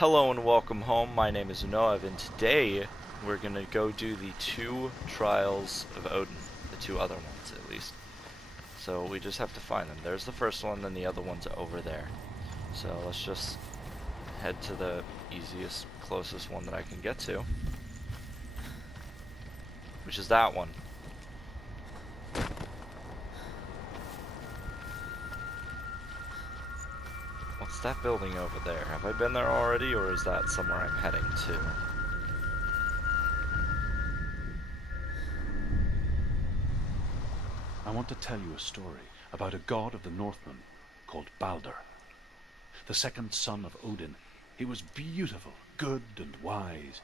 Hello and welcome home. My name is Noah, and today we're gonna go do the two trials of Odin, the two other ones at least. So we just have to find them. There's the first one, then the other one's over there. So let's just head to the easiest, closest one that I can get to, which is that one. What's that building over there? Have I been there already, or is that somewhere I'm heading to? I want to tell you a story about a god of the Northmen called Baldur. The second son of Odin. He was beautiful, good, and wise.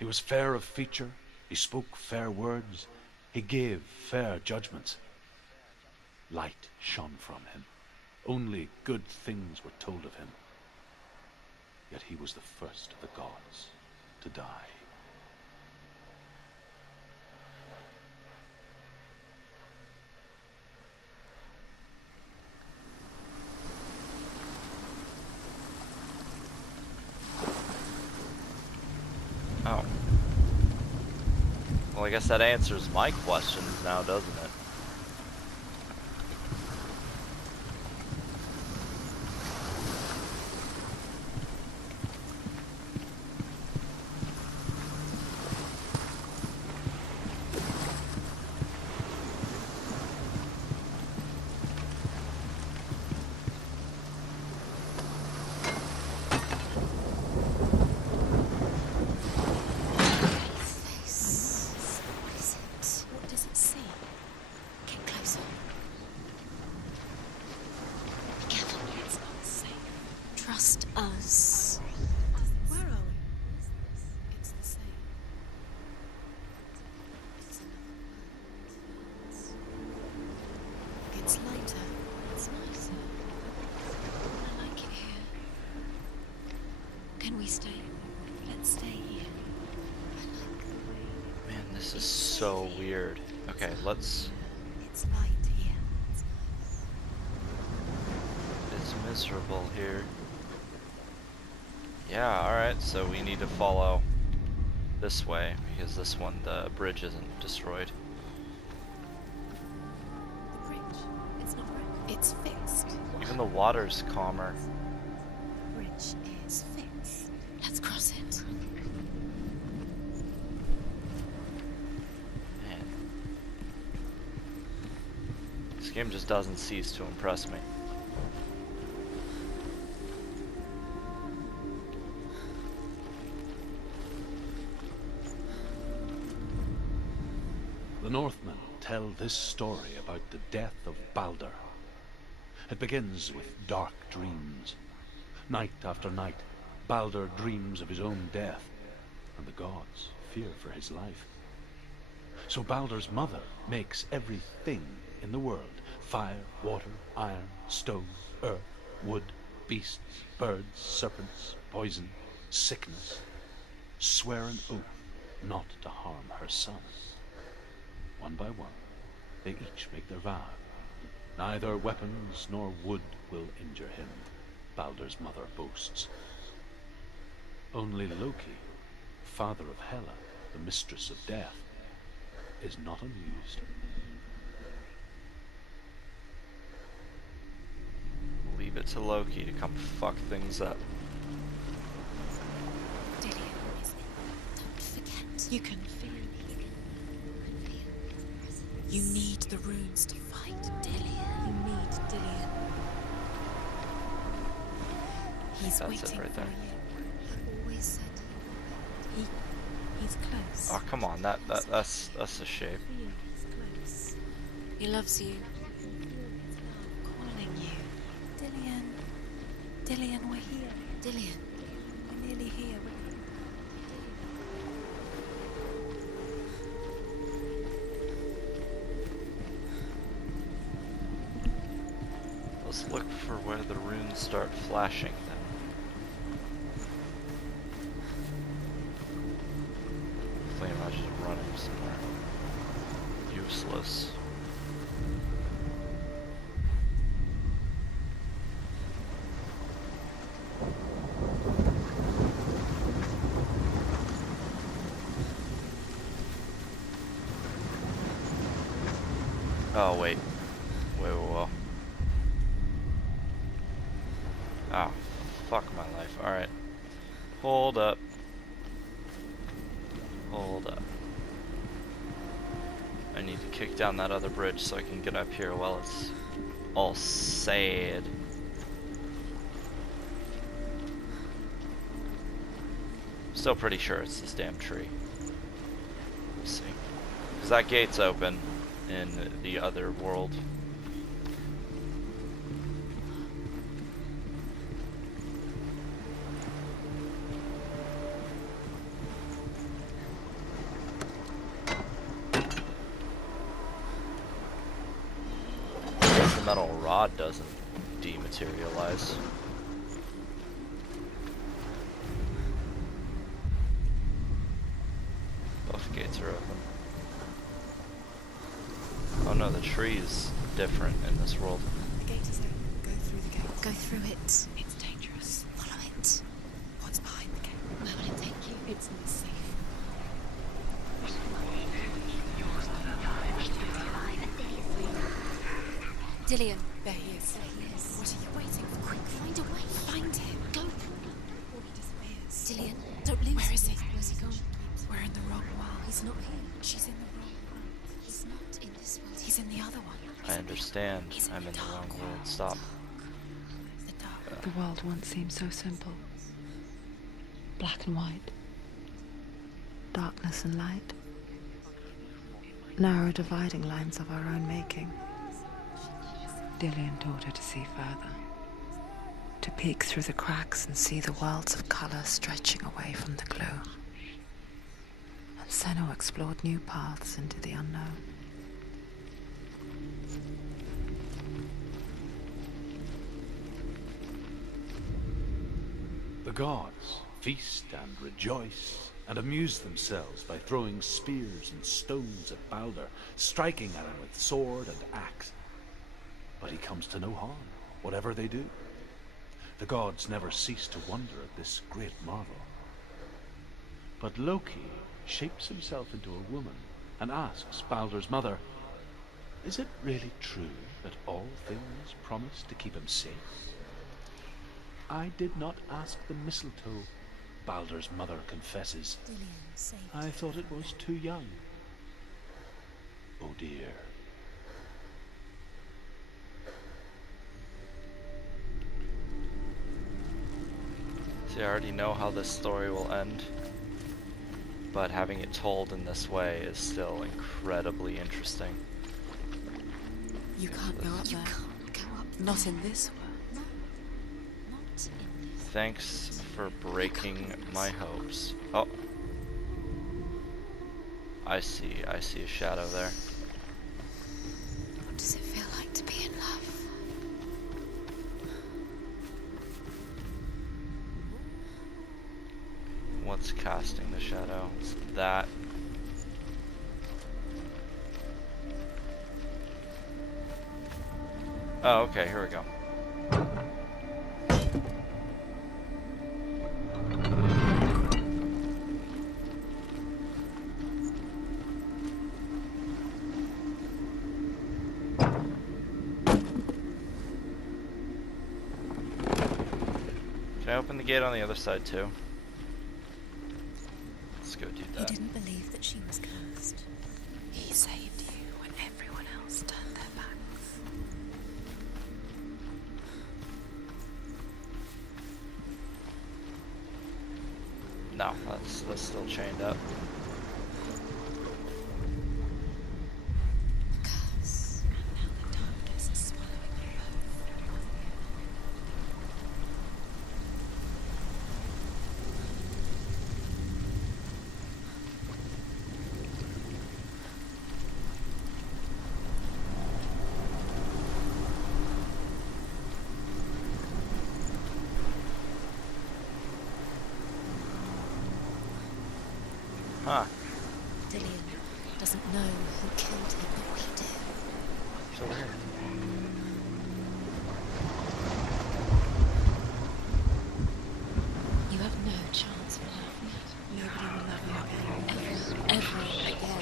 He was fair of feature, he spoke fair words, he gave fair judgments. Light shone from him. Only good things were told of him. Yet he was the first of the gods to die. Oh. Well, I guess that answers my questions now, doesn't it? Trust us. Where are we? It's the same. It's another world. It's lighter. It's nicer. I like it here. Can we stay? Let's stay here. I like the way. Man, this is so weird. Okay, let's... It's light here. It's nice. It's miserable here. Yeah, alright, so we need to follow this way, because this one, the bridge isn't destroyed. The bridge. It's not broken. It's fixed. Even the water's calmer. The bridge is fixed. Let's cross it. Man. This game just doesn't cease to impress me. The Northmen tell this story about the death of Baldur. It begins with dark dreams. Night after night, Baldur dreams of his own death, and the gods fear for his life. So Baldur's mother makes everything in the world: fire, water, iron, stone, earth, wood, beasts, birds, serpents, poison, sickness, swear an oath not to harm her son. One by one, they each make their vow. Neither weapons nor wood will injure him, Baldur's mother boasts. Only Loki, father of Hela, the mistress of death, is not amused. Leave it to Loki to come fuck things up. Dillian is it? Don't forget. You can feel it. You need the runes to fight Dillian. You need Dillian. He's That's waiting it right for there. you. I've always said he's close. Oh, come on, that's a shape. He's close. He loves you. Calling you. Dillian. Dillian, we're here. Dillian. We're nearly here. Let's look for where the runes start flashing then. Hopefully I'm not just running somewhere useless. Oh, wait. Whoa. Ah, fuck my life. Alright. Hold up. Hold up. I need to kick down that other bridge so I can get up here while it's all sad. Still pretty sure it's this damn tree. Let's see. Because that gate's open in the other world. The metal rod doesn't dematerialize. Both gates are open. Oh no, the tree is different in this world. The gate is open. Go through the gate. Go through it. It's dangerous. Follow it. What's behind the gate? Where will it take you? It's not safe. Dillian. There he is. There he is. What are you waiting for? Quick, find a way. Find him. Go. Before he disappears. Dillian, don't lose him. Where is he? Where's he gone? We're in the wrong world. He's not here. She's in the wrong world. He's not in this world. He's in the other one. I understand. I'm in the wrong world. Stop. The dark. The world once seemed so simple. Black and white. Darkness and light. Narrow dividing lines of our own making. Dillian taught her to see further. To peek through the cracks and see the worlds of color stretching away from the gloom. And Senua explored new paths into the unknown. The gods feast and rejoice and amuse themselves by throwing spears and stones at Baldur, striking at him with sword and axe. But he comes to no harm, whatever they do. The gods never cease to wonder at this great marvel. But Loki shapes himself into a woman and asks Baldur's mother, is it really true that all things promise to keep him safe? I did not ask the mistletoe, Baldur's mother confesses. Dillian saved I thought it was too young. Oh dear. See, I already know how this story will end, but having it told in this way is still incredibly interesting. You can't go up there. You can't go up. Not in this world. No. Not in this. Thanks for breaking my hopes. Oh. I see a shadow there. What does it feel like to be in love? What's casting the shadow? It's that. Oh, okay, here we go. Can I open the gate on the other side too? Let's go do He that. didn't believe that she was cursed. He saved you when everyone else turned their backs. No, that's still chained up. Curse. And now the darkness is swallowing them both. Huh. Dillian doesn't know who killed him, but we do. So weird. You have no chance of love yet. Nobody will love you again. Ever again.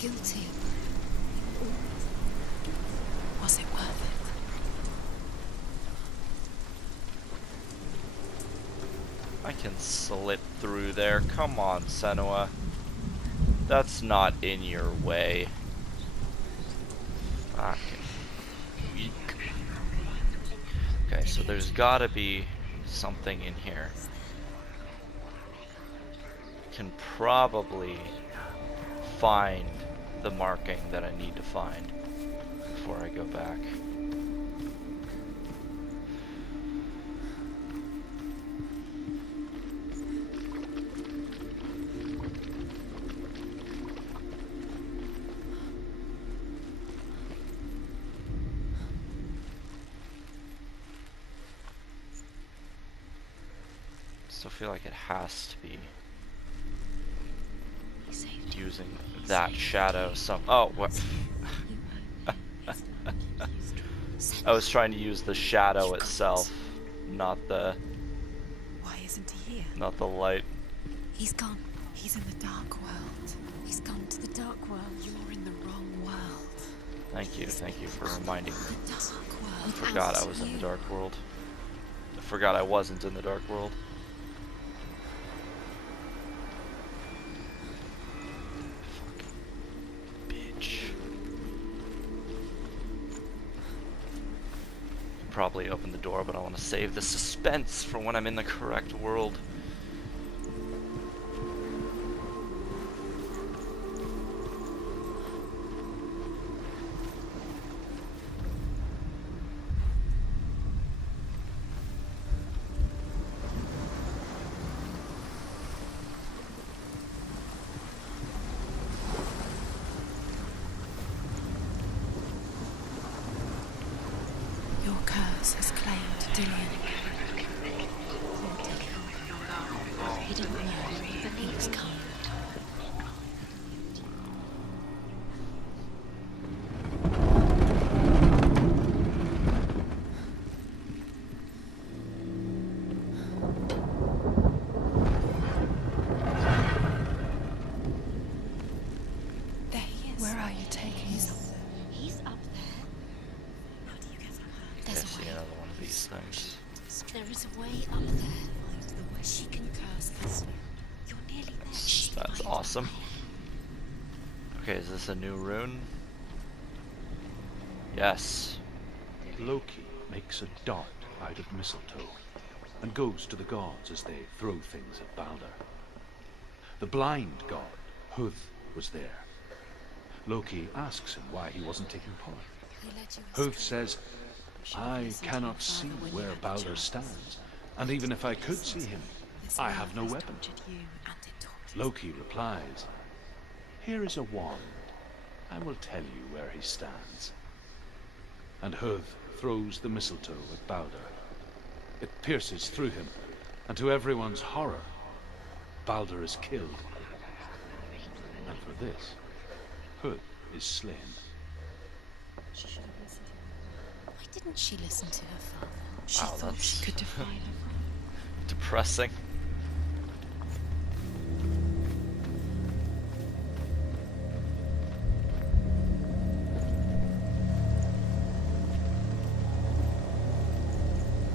guilty. Was it worth it? I can slip through there. Come on, Senua. That's not in your way. Fucking weak. Okay, so there's gotta be something in here. Can probably find the marking that I need to find before I go back. Still feel like it has to be using that shadow some. Oh, what? I was trying to use the shadow itself, not the Why isn't he here? not the light. He's gone. He's in the dark world. He's gone to the dark world. You're in the wrong world. Thank you for reminding me. The dark world. I forgot I was in the dark world. I forgot I wasn't in the dark world. Probably open the door, but I want to save the suspense for when I'm in the correct world. Your curse has claimed Dillion. He didn't know, but he was coming. There he is. Where are you taking us? He's up there. How do you get up there? There's I a see way. another one of these things. There is a way up there. She can curse us. You're nearly there. She That's might. awesome. Okay, is this a new rune? Yes. Loki makes a dart out of mistletoe and goes to the gods as they throw things at Baldur. The blind god, Huth, was there. Loki asks him why he wasn't taking part. He led you Huth astray. says, I cannot see where Baldur stands, and even if I could see him, I have no weapon. Loki replies, here is a wand. I will tell you where he stands. And Huth throws the mistletoe at Baldur. It pierces through him, and to everyone's horror, Baldur is killed. And for this, Huth is slain. Why didn't she listen to her father? She Wow, thought that's she could defy her. depressing.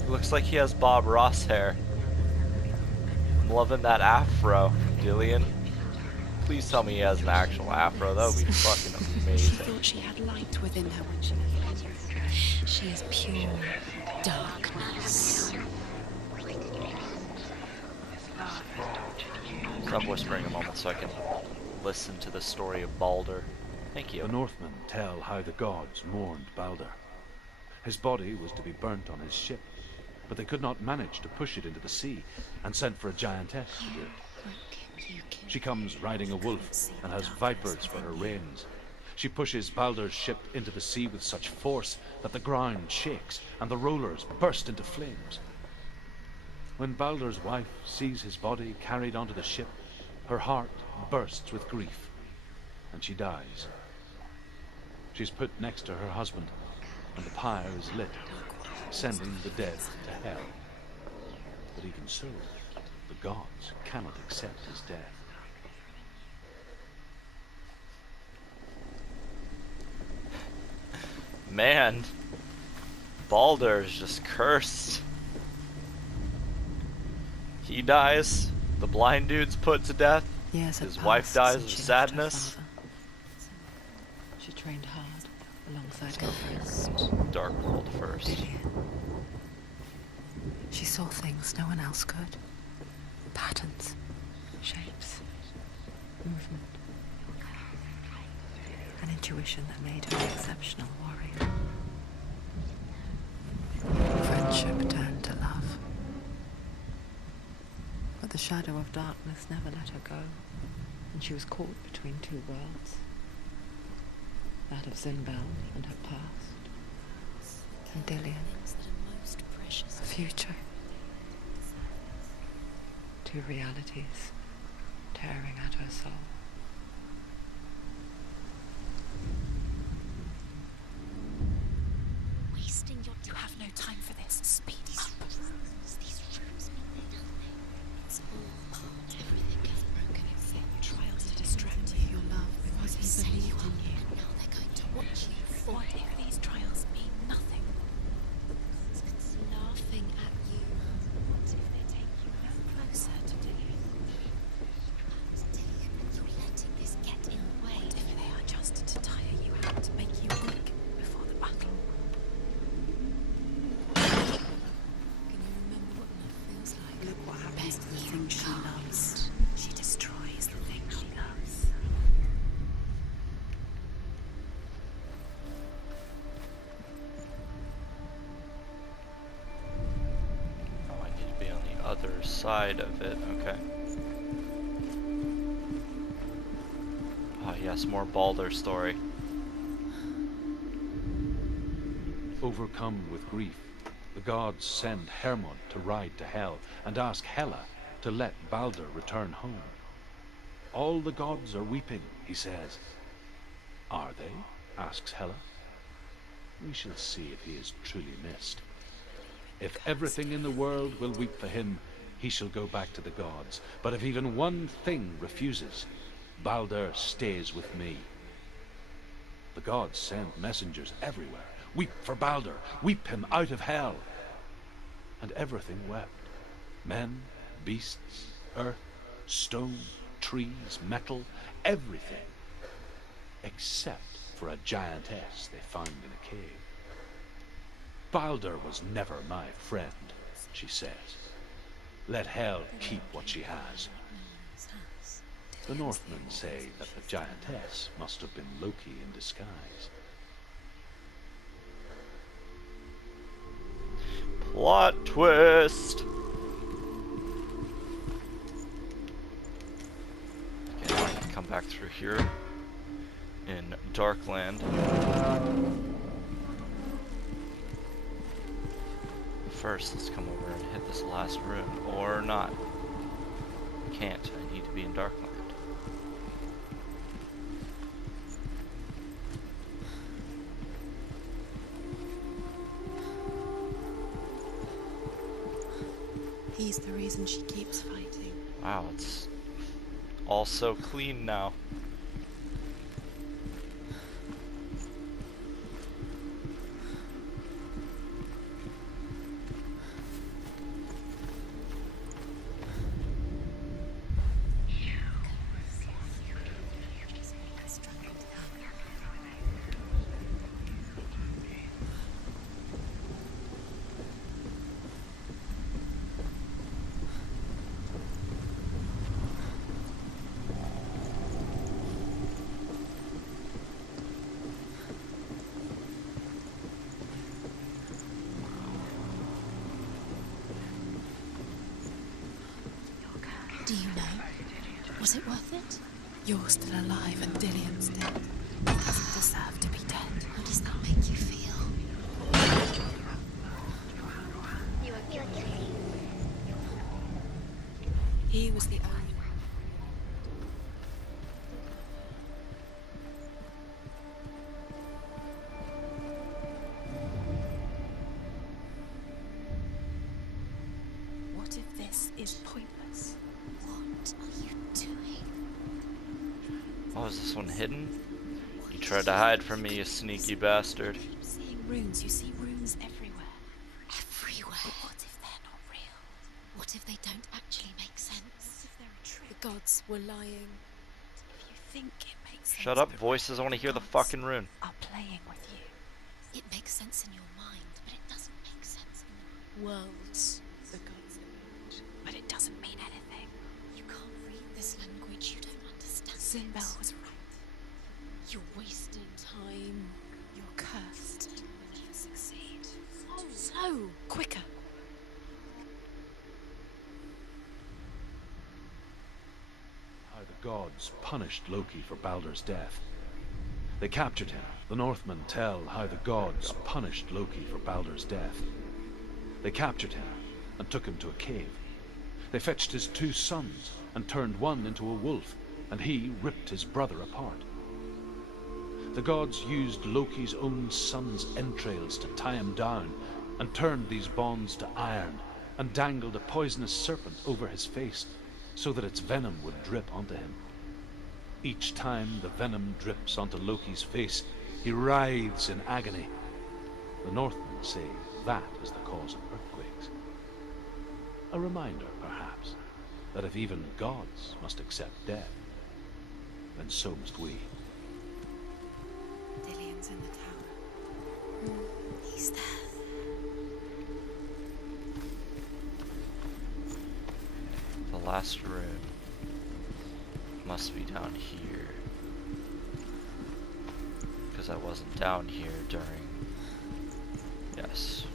Looks like he has Bob Ross hair. I'm loving that afro, Dillion. Please tell me he has an actual afro. That would be fucking She amazing. thought she had light within her when she She is pure darkness. Stop whispering a moment so I can listen to the story of Baldur. Thank you. The Northmen tell how the gods mourned Baldur. His body was to be burnt on his ship, but they could not manage to push it into the sea and sent for a giantess to do it. She comes riding a wolf and has vipers for her reins. She pushes Baldur's ship into the sea with such force that the ground shakes and the rollers burst into flames. When Baldur's wife sees his body carried onto the ship, her heart bursts with grief, and she dies. She's put next to her husband, and the pyre is lit, sending the dead to hell. But even so, the gods cannot accept his death. Man, Baldur is just cursed. He dies. The blind dude's put to death. Years had His wife passed dies since of she left her sadness. father. She trained hard alongside her friends. Dark World first. Dillian. She saw things no one else could. Patterns, shapes, movement. An intuition that made her an exceptional warrior. Friendship turned to love. But the shadow of darkness never let her go, and she was caught between two worlds. That of Zinbel and her past, and Dillian, her future. Two realities tearing at her soul. Wasting your time. You have no time for this. Speed up. These rooms mean nothing. It's all part. Everything gets broken except trials to distract you. Your love because he believed in you. And now they're going to watch you. What if these trials mean nothing? It's laughing at you. What if they take you closer to Dillian? Dillian, you're letting this get in the way. What if they are just to tire you out, to make you weak before the battle? Can you remember what love feels like? Look what happens to the thing she loves. She destroys the thing she loves. Oh, I need to be on the other side of it. Okay. Oh yes, more Baldur story. Overcome with grief, the gods send Hermod to ride to Hell and ask Hela to let Baldur return home. All the gods are weeping, he says. Are they? Asks Hela. We shall see if he is truly missed. If everything in the world will weep for him, he shall go back to the gods. But if even one thing refuses, Baldur stays with me. The gods send messengers everywhere. Weep for Baldur, weep him out of hell. And everything wept. Men, beasts, earth, stone, trees, metal, everything. Except for a giantess they found in a cave. Baldur was never my friend, she says. Let hell keep what she has. The Northmen say that the giantess must have been Loki in disguise. Plot twist! Okay, now I can come back through here in Darkland. First, let's come over and hit this last room, or not. Can't, I need to be in Darkland. He's the reason she keeps fighting. Wow, it's all so clean now. Do you know? Was it worth it? You're still alive and Dillian's dead. He doesn't deserve to be dead. How does that make you feel? He was the only one. What if this is pointless? What are you doing? Oh, is this one hidden? You tried to hide from me, you sneaky bastard. Seeing runes. You see runes everywhere. Everywhere? But what if they're not real? What if they don't actually make sense? What if they're a trick? The gods were lying. If you think it makes sense... Shut up, voices. I want to hear the fucking rune. ...are playing with you. It makes sense in your mind, but it doesn't make sense in the worlds the gods emerge. But it doesn't mean anything. You can't read this language. You don't understand. Sinbel was right. You're wasting time. You're cursed. You'll never succeed. So, quicker. How the gods punished Loki for Baldur's death. They captured him. The Northmen tell how the gods punished Loki for Baldur's death. They captured him and took him to a cave. They fetched his 2 sons and turned one into a wolf, and he ripped his brother apart. The gods used Loki's own son's entrails to tie him down, and turned these bonds to iron, and dangled a poisonous serpent over his face, so that its venom would drip onto him. Each time the venom drips onto Loki's face, he writhes in agony. The Northmen say that is the cause of earthquakes. A reminder, perhaps, that if even gods must accept death, then so must we. Dillion's in the tower. He's there. The last rune must be down here. Because I wasn't down here during... Yes.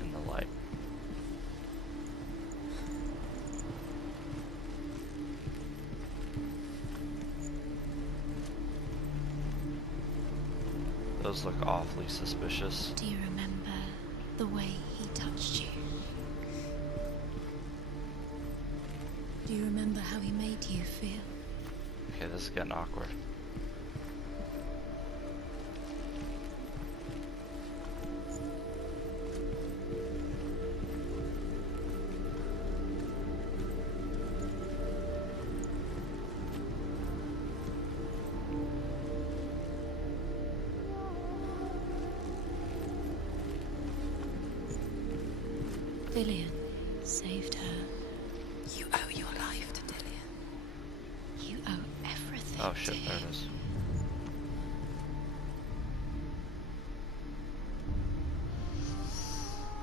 In the light. Those look awfully suspicious. Do you remember the way he touched you? Do you remember how he made you feel? Okay, this is getting awkward. Dillion saved her. You owe your life to Dillion. You owe everything Oh shit, to there him. it is.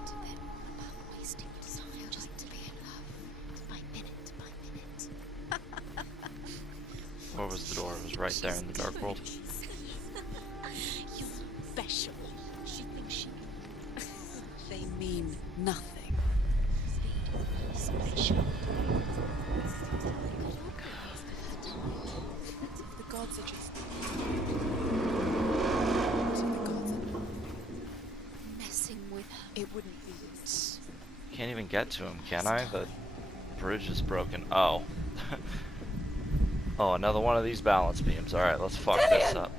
To them about wasting your time just to be in love, by minute by minute. Where was the door? It was right there in the dark world. You're special. She thinks she... They mean nothing. Special. The gods are just... The gods are messing with her. It wouldn't be this. Can't even get to him, can I? The bridge is broken. Oh. Oh, another one of these balance beams. Alright, let's fuck this up.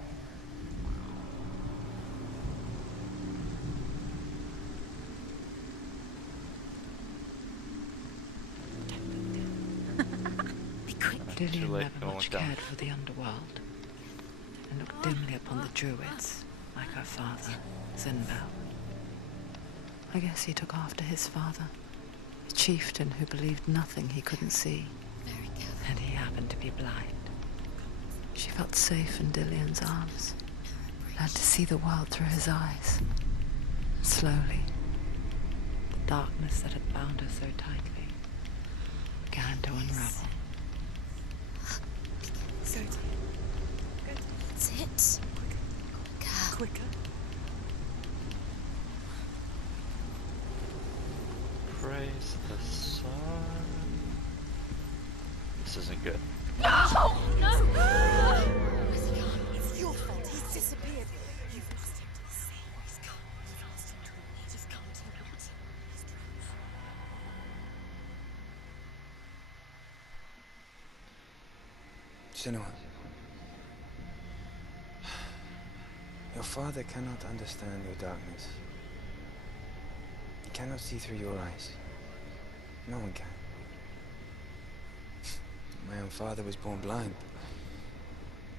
Be quick. Too Dillion late, never don't much look down. cared for the underworld, and looked dimly upon the druids, like her father, Sinbel. I guess he took after his father, a chieftain who believed nothing he couldn't see, Very careful. and he happened to be blind. She felt safe in Dillion's arms, learned to see the world through his eyes. Slowly, the darkness that had bound her so tightly began to unravel. That's it. Quicker. Praise the sun. This isn't good. No! Where's he gone? It's your fault. He's disappeared. You've lost him to the sea. He's gone. You've lost him to a... He just can't do it. Senua, your father cannot understand your darkness. He cannot see through your eyes. No one can. My own father was born blind.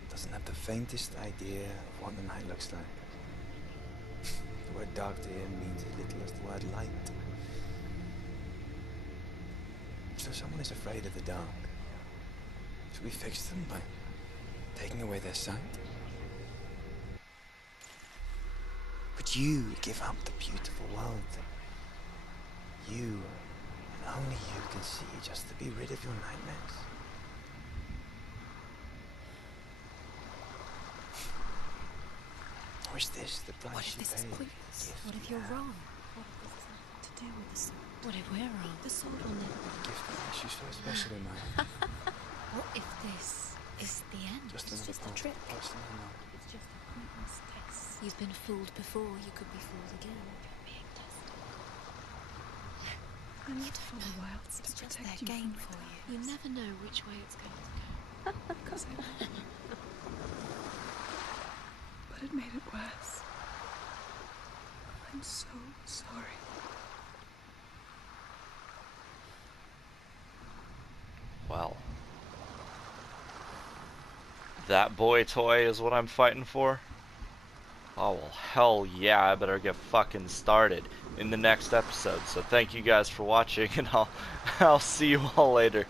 Doesn't have the faintest idea of what the night looks like. The word dark to him means as little as the word light. So someone is afraid of the dark. Should we fix them by taking away their sight? Would you give up the beautiful world? You, and only you, can see just to be rid of your nightmares. Or is this the price What if you this is pay? pointless? Gift What if you you're have? wrong? What if this has nothing to do with the sword? What if we're wrong? The sword will never be. Gift that makes you so special in my eyes. What if this is the end? Just It's another just a part of trick. the person I know. It's just a pointless test. You've been fooled before. You could be fooled again. You're being tested. I need to follow the wild It's to just their protect you game from for my you. You never know which way it's going to go. Because but it made it worse. I'm so sorry. Well, that boy toy is what I'm fighting for? Oh, well, hell yeah, I better get fucking started in the next episode. So thank you guys for watching, and I'll see you all later.